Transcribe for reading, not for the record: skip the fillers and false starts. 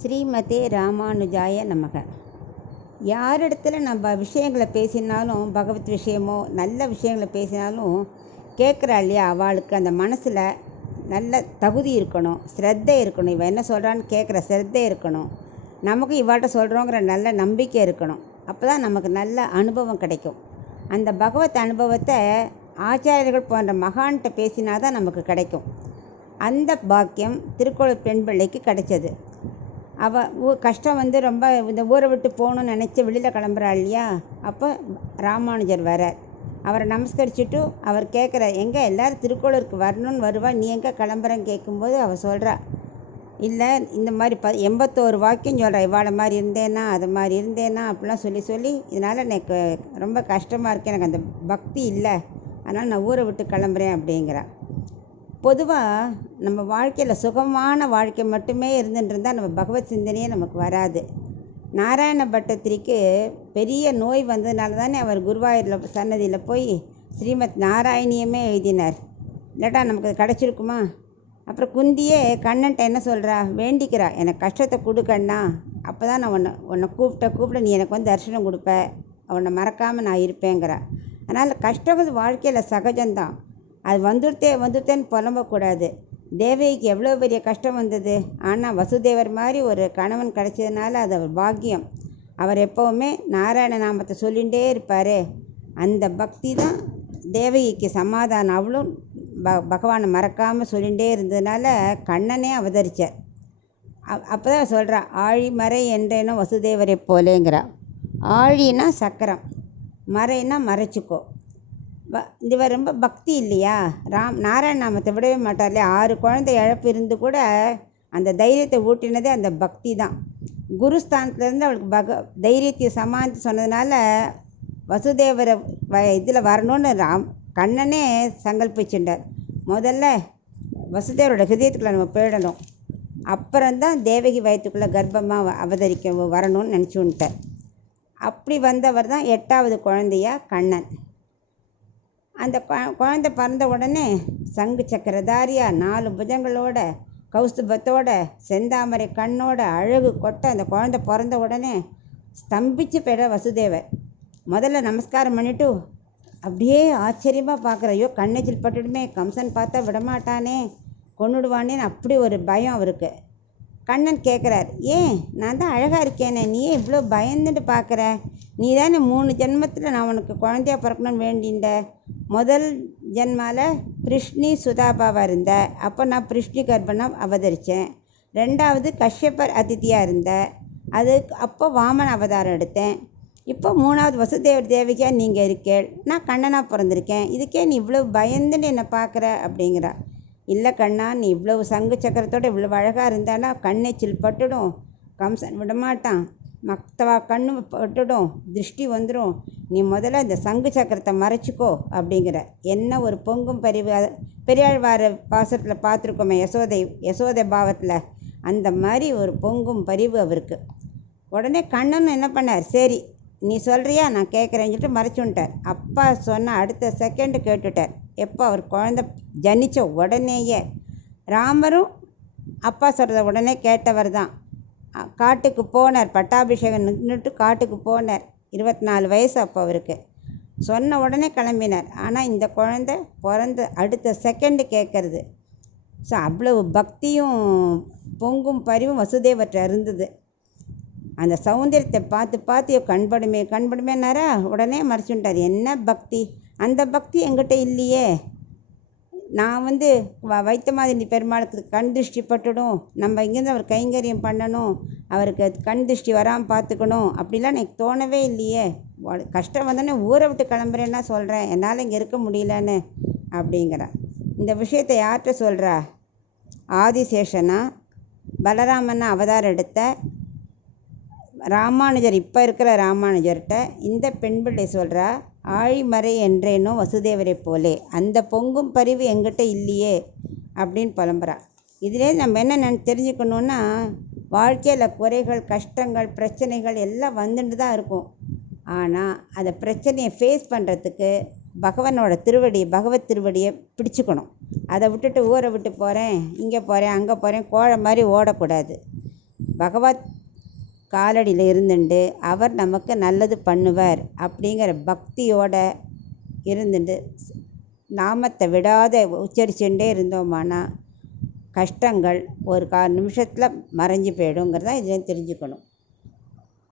ஸ்ரீமதே ராமானுஜாய நமக. யாரிடத்துல நம்ம விஷயங்களை பேசினாலும், பகவத் விஷயமோ நல்ல விஷயங்களை பேசினாலும் கேட்குறா இல்லையா, அவளுக்கு அந்த மனசில் நல்ல தகுதி இருக்கணும், ஸ்ரத்தை இருக்கணும். இவன் என்ன சொல்கிறான்னு கேட்குற ஸ்ரத்தை இருக்கணும். நமக்கு இவாட்ட சொல்கிறோங்கிற நல்ல நம்பிக்கை இருக்கணும். அப்போ தான் நமக்கு நல்ல அனுபவம் கிடைக்கும். அந்த பகவத் அனுபவத்தை ஆச்சாரியர்கள் போன்ற மகான்கிட்ட பேசினா தான் நமக்கு கிடைக்கும். அந்த பாக்கியம் திருக்கோளூர் பெண் பிள்ளைக்கு கிடைச்சது. கஷ்டம் வந்து ரொம்ப இந்த ஊரை விட்டு போகணும்னு நினச்சி வெளியில் கிளம்புறா இல்லையா, அப்போ ராமானுஜர் வரார். அவரை நமஸ்கரிச்சுட்டு அவர் கேட்குற, எங்கே எல்லோரும் திருக்கோளூருக்கு வரணும்னு வருவா, நீ எங்கே கிளம்புறன்னு கேட்கும்போது அவள் சொல்கிறா, இல்லை இந்த மாதிரி 81 வாக்கியம் சொல்கிறா, இவாளை மாதிரி இருந்தேன்னா அது மாதிரி இருந்தேன்னா அப்படிலாம் சொல்லி இதனால் எனக்கு ரொம்ப கஷ்டமாக இருக்குது, எனக்கு அந்த பக்தி இல்லை, அதனால் நான் ஊரை விட்டு கிளம்புறேன் அப்படிங்கிறா. பொதுவாக நம்ம வாழ்க்கையில் சுகமான வாழ்க்கை மட்டுமே இருந்துட்டுருந்தால் நம்ம பகவத் சிந்தனையே நமக்கு வராது. நாராயண பட்டத்திரிக்கு பெரிய நோய் வந்ததுனால தானே அவர் குருவாயூரில் சன்னதியில் போய் ஸ்ரீமத் நாராயணியமே எழுதினார். இல்லாட்டா நமக்கு அது கிடச்சிருக்குமா? அப்புறம் குந்தியே கண்ணன்ட்ட என்ன சொல்கிறா, வேண்டிக்கிறா, எனக்கு கஷ்டத்தை கொடுக்கண்ணா, அப்போ தான் நான் உன்னை கூப்பிட்ட நீ எனக்கு வந்து தரிசனம் கொடுப்ப, உன்னை மறக்காமல் நான் இருப்பேங்கிறா. அதனால் கஷ்டம் வாழ்க்கையில் சகஜம்தான். அது வந்துட்டேன்னு புலம்பக்கூடாது. தேவகிக்கு எவ்வளோ பெரிய கஷ்டம் வந்தது, ஆனால் வசுதேவர் மாதிரி ஒரு கணவன் கிடைச்சதுனால அது அவர் பாக்கியம். அவர் எப்போவுமே நாராயண நாமத்தை சொல்லிகிட்டே இருப்பார். அந்த பக்தி தான் தேவகிக்கு சமாதானம். அவளும் பகவானை மறக்காமல் சொல்லிகிட்டே இருந்ததுனால கண்ணனே அவதரித்தார். அப்போ தான் சொல்கிறா, ஆழிமறை என்றேனோ வசுதேவரை போலேங்கிறா. ஆழினா சக்கரம், மறைனா மறைச்சிக்கோ. இவர் ரொம்ப பக்தி இல்லையா, நாராயண நாமத்தை விடவே மாட்டார் இல்லையா. 6 குழந்தை இழப்பு இருந்து கூட அந்த தைரியத்தை ஊட்டினதே அந்த பக்தி தான். குருஸ்தானத்துலேருந்து அவளுக்கு தைரியத்தை சமாளித்து சொன்னதுனால வசுதேவரை இதில் வரணும்னு கண்ணனே சங்கல்பிச்சுட்டார். முதல்ல வசுதேவரோட ஹிருதயத்துக்குள்ளே நம்ம போயிடணும், அப்புறம்தான் தேவகி வயத்துக்குள்ளே கர்ப்பமாக அவதரிக்க வரணும்னு நினச்சுட்டார். அப்படி வந்தவர் தான் 8வது குழந்தையா கண்ணன். அந்த குழந்தை பிறந்த உடனே சங்கு சக்கரதாரியா 4 புஜங்களோட கௌஸ்துபத்தோட செந்தாமரை கண்ணோட அழகு கொட்ட அந்த குழந்தை பிறந்த உடனே ஸ்தம்பிச்சு பெற வசுதேவர் முதல்ல நமஸ்காரம் பண்ணிவிட்டு அப்படியே ஆச்சரியமாக பார்க்குற, ஐயோ கண்ணெச்சில் பட்டுடுமே, கம்சன் பார்த்தா விடமாட்டானே, கொன்னுடுவானேன்னு அப்படி ஒரு பயம் அவருக்கு. கண்ணன் கேட்குறார், ஏன் நான் தான் அழகாக இருக்கேனே, நீயே இவ்வளோ பயந்துட்டு பார்க்குற, நீ தானே 3 ஜென்மத்தில் நான் உனக்கு குழந்தையாக பிறக்கணும்னு வேண்டின்ற. முதல் ஜென்மாவில் பிருஷ்ணி சுதாபாவாக இருந்த, அப்போ நான் பிருஷ்ணி கர்ப்பனாக அவதரித்தேன். 2வது கஷ்யப்பர் அதித்தியாக இருந்த, அப்போ வாமன அவதாரம் எடுத்தேன். இப்போ 3வது வசுதேவர் தேவகியாக நீங்கள் இருக்கேள், நான் கண்ணனாக பிறந்திருக்கேன், இதுக்கே நீ இவ்வளோ பயந்துட்டு என்னை பார்க்குற அப்படிங்கிறா. இல்லை கண்ணா, நீ இவ்வளவு சங்கு சக்கரத்தோடு இவ்வளவு அழகாக இருந்தானா கண்ணெச்சில் பட்டுடும், கம்சன் விடமாட்டான், மக்தவா கண்ணு பட்டுடும், திருஷ்டி வந்துடும், நீ முதல்ல இந்த சங்கு சக்கரத்தை மறைச்சிக்கோ அப்படிங்கிற. என்ன ஒரு பொங்கும் பரிவு! பெரியாழ்வார பாசத்தில் பார்த்துருக்கோமே, யசோதை பாவத்தில், அந்த மாதிரி ஒரு பொங்கும் பரிவு அவருக்கு. உடனே கண்ணன் என்ன பண்ணார், சரி நீ சொல்கிறியா நான் கேட்குறேன்னு சொல்லிட்டு மறைச்சுட்டார். அப்பா சொன்ன அடுத்த செகண்டு கேட்டுட்டார். எப்போ அவர் குழந்தை ஜனித்த உடனேயே ராமரும் அப்பா சொல்கிறத உடனே கேட்டவர் தான். காட்டுக்கு போனார், பட்டாபிஷேகம் நின்றுட்டு காட்டுக்கு போனார். 24 வயசு அப்போ அவருக்கு. சொன்ன உடனே கிளம்பினார். ஆனால் இந்த குழந்தை பிறந்த அடுத்த செகண்டு கேட்குறது. ஸோ அவ்வளவு பக்தியும் பொங்கும் பரிவும் வசுதேவற்ற இருந்தது. அந்த சௌந்தரியத்தை பார்த்து கண்படுமேனாரா, உடனே மறைச்சுட்டார். என்ன பக்தி, அந்த பக்தி எங்கிட்ட இல்லையே. நான் வந்து வைத்தமாதிரி பெருமாளுக்கு கண் திருஷ்டி பட்டுடும், நம்ம இங்கேருந்து அவர் கைங்கரியம் பண்ணணும், அவருக்கு கண் திருஷ்டி வராமல் பார்த்துக்கணும், அப்படிலாம் எனக்கு தோணவே இல்லையே. கஷ்டம் வந்தோடனே ஊரை விட்டு கிளம்புறேன்னா சொல்கிறேன், என்னால் இங்கே இருக்க முடியலன்னு அப்படிங்கிறா. இந்த விஷயத்தை யார்கிட்ட சொல்கிறா? ஆதிசேஷனா பலராமன்னா அவதாரம் எடுத்த ராமானுஜர், இப்போ இருக்கிற ராமானுஜர்கிட்ட இந்த பெண் பிள்ளை சொல்கிறா, ஆழிமறை என்றேனோ வசுதேவரை போலே, அந்த பொங்கும் பரிவு எங்கிட்ட இல்லையே அப்படின்னு புலம்புறா. இதிலே நம்ம என்ன தெரிஞ்சுக்கணுன்னா, வாழ்க்கையில் குறைகள், கஷ்டங்கள், பிரச்சனைகள் எல்லாம் வந்துட்டு தான் இருக்கும். ஆனால் அந்த பிரச்சனையை ஃபேஸ் பண்ணுறதுக்கு பகவானோட பகவத் திருவடியை பிடிச்சுக்கணும். அதை விட்டுட்டு ஊரை விட்டு போகிறேன், இங்கே போகிறேன், அங்கே போகிறேன், கோழை மாதிரி ஓடக்கூடாது. பகவத் காலடியில் இருந்துட்டு அவர் நமக்கு நல்லது பண்ணுவார் அப்படிங்கிற பக்தியோட இருந்துட்டு நாமத்தை விடாத உச்சரிச்சுட்டே இருந்தோமானா கஷ்டங்கள் ஒரு நிமிஷத்தில் மறைஞ்சு போயிடுங்கிறத இதில் தெரிஞ்சுக்கணும்.